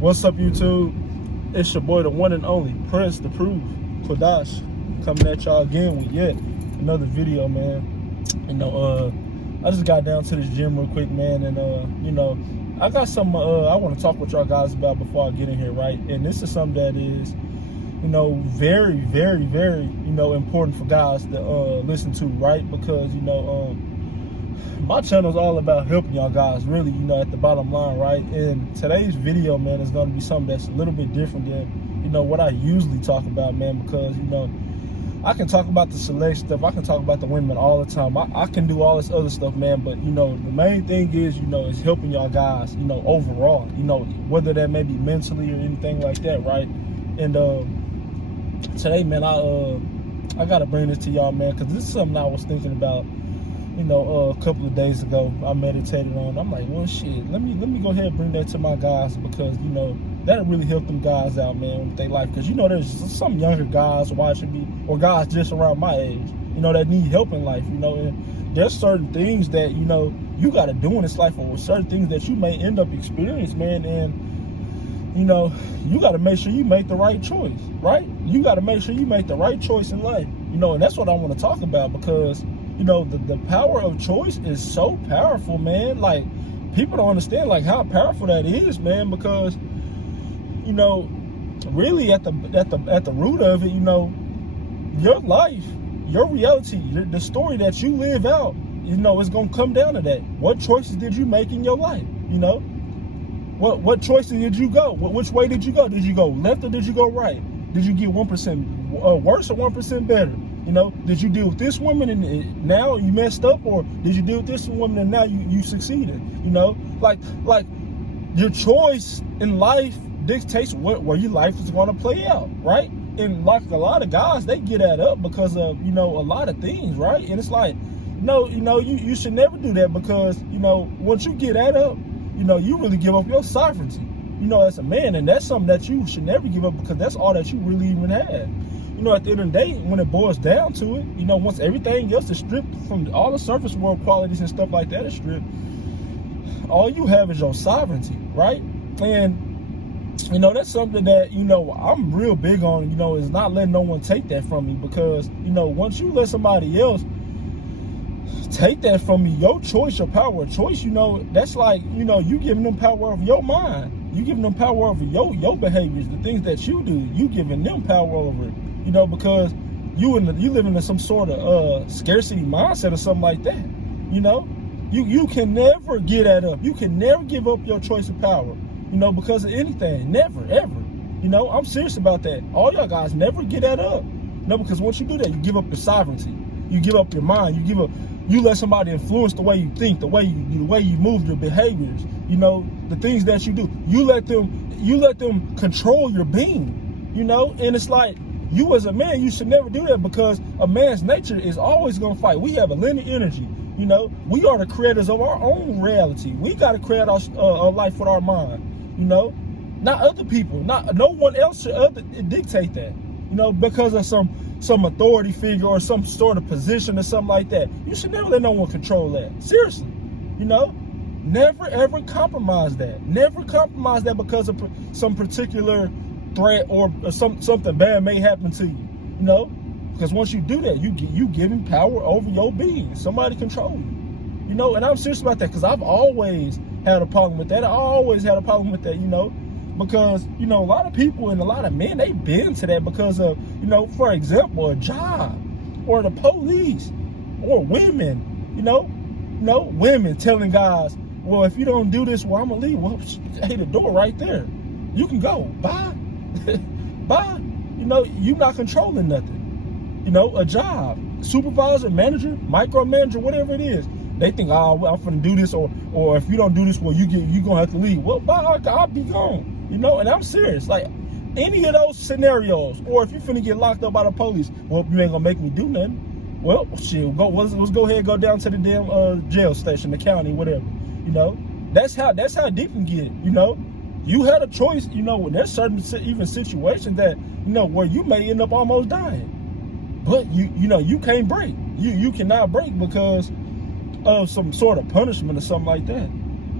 What's up, YouTube? It's your boy, the one and only Prince the Proof, Kodash, coming at y'all again with yet another video, man. I just got down to this gym real quick, man, and I got something I want to talk with y'all guys about before I get in here, right? And this is something that is, very, very, very, important for guys to listen to, right? Because my channel is all about helping y'all guys, really, at the bottom line, right? And today's video, man, is going to be something that's a little bit different than, what I usually talk about, man, because, I can talk about the select stuff. I can talk about the women all the time. I can do all this other stuff, man, but, the main thing is, is helping y'all guys, overall, whether that may be mentally or anything like that, right? And today, man, I got to bring this to y'all, man, because this is something I was thinking about, a couple of days ago. I meditated on. I'm like, well, shit, let me go ahead and bring that to my guys, because that'll really help them guys out, man, with their life. Because there's some younger guys watching me, or guys just around my age, that need help in life, and there's certain things that you got to do in this life, or certain things that you may end up experiencing, man, and you got to make sure you make the right choice, right? You got to make sure you make the right choice in life, and that's what I want to talk about, because the power of choice is so powerful, man. Like, people don't understand like how powerful that is, man, because really at the root of it, your life, your reality, the story that you live out, it's gonna come down to that. What choices did you make in your life? What choices did you go? Which way did you go? Did you go left or did you go right? Did you get 1% worse or 1% better? Did you deal with this woman and now you messed up, or did you deal with this woman and now you succeeded? Like your choice in life dictates where your life is going to play out, right? And like a lot of guys, they get that up because of a lot of things, right? And it's like, you should never do that, because once you get that up, you really give up your sovereignty, as a man, and that's something that you should never give up, because that's all that you really even have. At the end of the day, when it boils down to it, once everything else is stripped, from all the surface world qualities and stuff like that is stripped, all you have is your sovereignty, right? And that's something that I'm real big on, is not letting no one take that from me, because once you let somebody else take that from me, your choice, your power of choice, that's like, you giving them power over your mind, you giving them power over your behaviors, the things that you do, you giving them power over it, because you live in some sort of scarcity mindset or something like that. You can never get that up. You can never give up your choice of power, because of anything. Never, ever. I'm serious about that. All y'all guys never get that up. Because once you do that, you give up your sovereignty. You give up your mind. You let somebody influence the way you think, the way you move, your behaviors, the things that you do. You let them control your being, and it's like, you as a man, you should never do that, because a man's nature is always going to fight. We have a linear energy. We are the creators of our own reality. We got to create our life with our mind, not other people. No one else should dictate that, because of some authority figure or some sort of position or something like that. You should never let no one control that. Seriously, never ever compromise that. Never compromise that because of some particular threat or something bad may happen to you, because once you do that, you giving power over your being. Somebody control you, and I'm serious about that, because I've always had a problem with that. I always had a problem with that, because a lot of people and a lot of men, they've been to that because of for example, a job, or the police, or women, women telling guys, well, if you don't do this, well, I'm gonna leave. Well, hey, the door right there, you can go. Bye. Bye. You're not controlling nothing. A job, supervisor, manager, micromanager, whatever it is. They think, oh, I'm gonna do this, or if you don't do this, well, you're gonna have to leave. Well, bye, I'll be gone. And I'm serious. Like, any of those scenarios, or if you're finna get locked up by the police, well, you ain't gonna make me do nothing. Well, shit, let's go ahead and go down to the damn jail station, the county, whatever. That's how deep you get. You had a choice, there's certain even situations that, where you may end up almost dying. But you can't break. You cannot break because of some sort of punishment or something like that.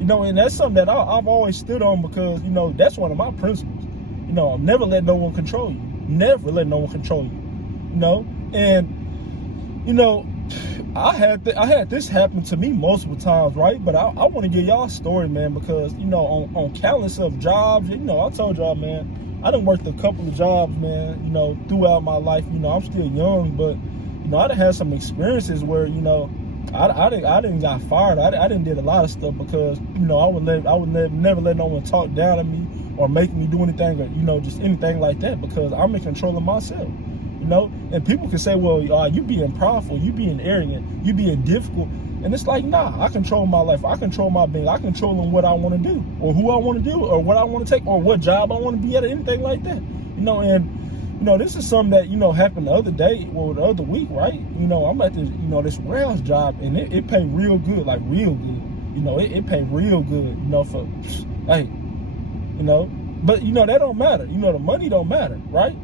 You know, and that's something that I've always stood on because, you know, that's one of my principles. You know, never let no one control you. Never let no one control you. You know, and, you know, I had this happen to me multiple times, right? But I want to give y'all a story, man, because, you know, on countless of jobs, you know, I told y'all, man, I done worked a couple of jobs, man, you know, throughout my life. You know, I'm still young, but, you know, I done had some experiences where, you know, I didn't got fired. I didn't did a lot of stuff because, you know, I would never let no one talk down to me or make me do anything, or, you know, just anything like that, because I'm in control of myself. You know, and people can say, well, you being prideful, you being arrogant, you being difficult. And it's like, nah, I control my life. I control my being. I control what I want to do, or who I want to do, or what I want to take, or what job I want to be at, or anything like that. You know, and, you know, this is something that, you know, happened the other day, or the other week, right? You know, I'm at this, you know, this warehouse job, and it paid real good, like real good. You know, it paid real good, you know, for, hey, you know, but, you know, that don't matter. You know, the money don't matter, right?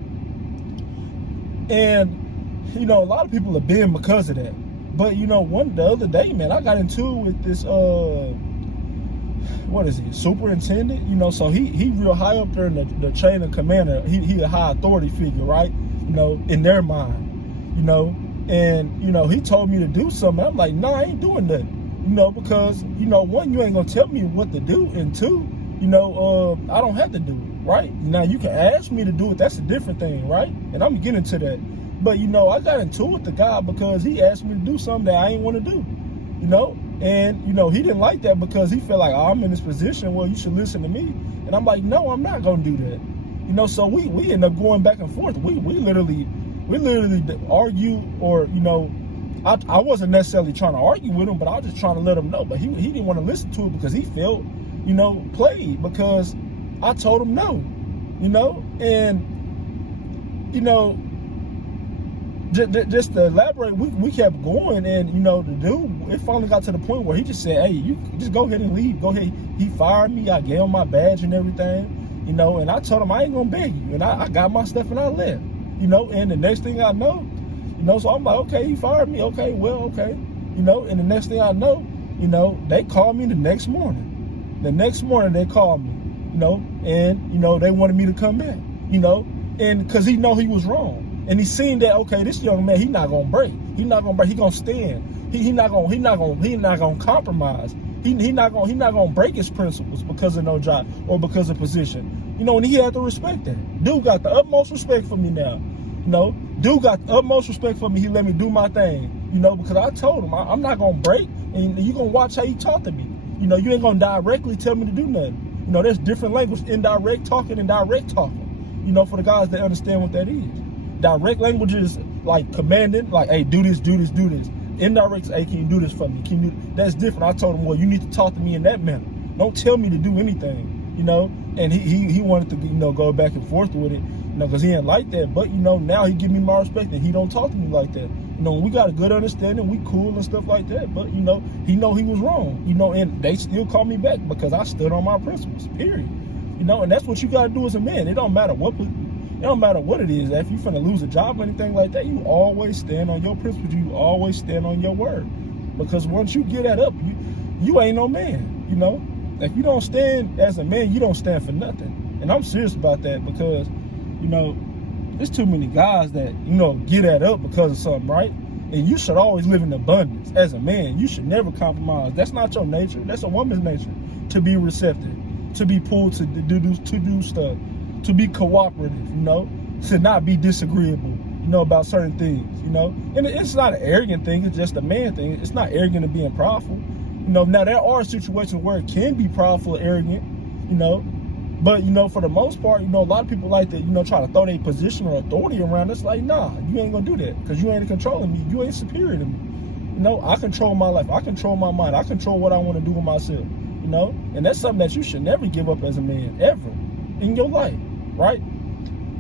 And, you know, a lot of people have been because of that. But, you know, the other day, man, I got into it with this, what is he, superintendent? You know, so he real high up there in the chain of command. He a high authority figure, right? You know, in their mind, you know. And, you know, he told me to do something. I'm like, nah, I ain't doing nothing. You know, because, you know, one, you ain't going to tell me what to do. And two, you know, I don't have to do it. Right? Now, you can ask me to do it. That's a different thing, right? And I'm getting to that. But, you know, I got into it with the guy because he asked me to do something that I ain't want to do, you know? And, you know, he didn't like that because he felt like, oh, I'm in this position. Well, you should listen to me. And I'm like, no, I'm not going to do that. You know, so we end up going back and forth. We literally argue, or, you know, I wasn't necessarily trying to argue with him, but I was just trying to let him know. But he didn't want to listen to it because he felt, you know, played, because I told him no, you know. And, you know, just to elaborate, we kept going, and, you know, the dude, it finally got to the point where he just said, hey, you just go ahead and leave. Go ahead. He fired me. I gave him my badge and everything, you know, and I told him I ain't gonna beg you. And I got my stuff and I left, you know. And the next thing I know, you know, so I'm like, okay, he fired me. Okay, well, okay, you know. And the next thing I know, you know, they called me the next morning. The next morning they called me. You know, and, you know, they wanted me to come back, you know, and because he know he was wrong, and he seen that, okay, this young man, he not gonna break, he gonna stand, he not gonna compromise, he not gonna break his principles because of no job or because of position, you know. And he had to respect that. Dude got the utmost respect for me now, you know. Dude got the utmost respect for me. He let me do my thing, you know, because I told him I'm not gonna break, and you gonna watch how he talk to me. You know, you ain't gonna directly tell me to do nothing. You know, there's different language, indirect talking and direct talking, you know, for the guys that understand what that is. Direct language is like commanding, like, hey, do this, do this, do this. Indirect is, hey, can you do this for me? Can you? That's different. I told him, well, you need to talk to me in that manner. Don't tell me to do anything, you know. And he wanted to, you know, go back and forth with it, you know, because he didn't like that. But, you know, now he give me my respect, and he don't talk to me like that. You know, we got a good understanding, we cool and stuff like that. But, you know he was wrong, you know, and they still call me back because I stood on my principles, period. You know, and that's what you got to do as a man. It don't matter what it is. If you finna lose a job or anything like that, you always stand on your principles. You always stand on your word. Because once you get that up, you ain't no man, you know. If you don't stand as a man, you don't stand for nothing. And I'm serious about that because, you know, there's too many guys that, you know, get that up because of something, right? And you should always live in abundance. As a man, you should never compromise. That's not your nature. That's a woman's nature, to be receptive, to be pulled to do stuff, to be cooperative, you know, to not be disagreeable, you know, about certain things, you know. And it's not an arrogant thing. It's just a man thing. It's not arrogant to being prideful. You know, now there are situations where it can be prideful or arrogant, you know. But, you know, for the most part, you know, a lot of people like to, you know, try to throw their position or authority around. It's like, nah, you ain't gonna do that because you ain't controlling me. You ain't superior to me. You know, I control my life. I control my mind. I control what I want to do with myself, you know. And that's something that you should never give up as a man, ever, in your life, right?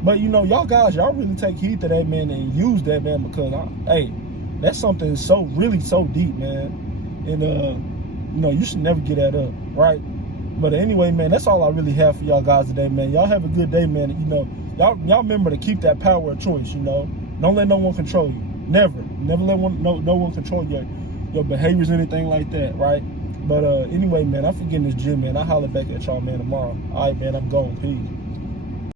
But, you know, y'all guys, y'all really take heed to that, man, and use that, man, because, hey, that's something really so deep, man. And, you know, you should never get that up, right? But anyway, man, that's all I really have for y'all guys today, man. Y'all have a good day, man. You know, y'all remember to keep that power of choice, you know. Don't let no one control you. Never let no one control your behaviors or anything like that, right? But anyway, man, I'm forgetting this gym, man. I'll holler back at y'all, man, tomorrow. All right, man, I'm gone. Peace.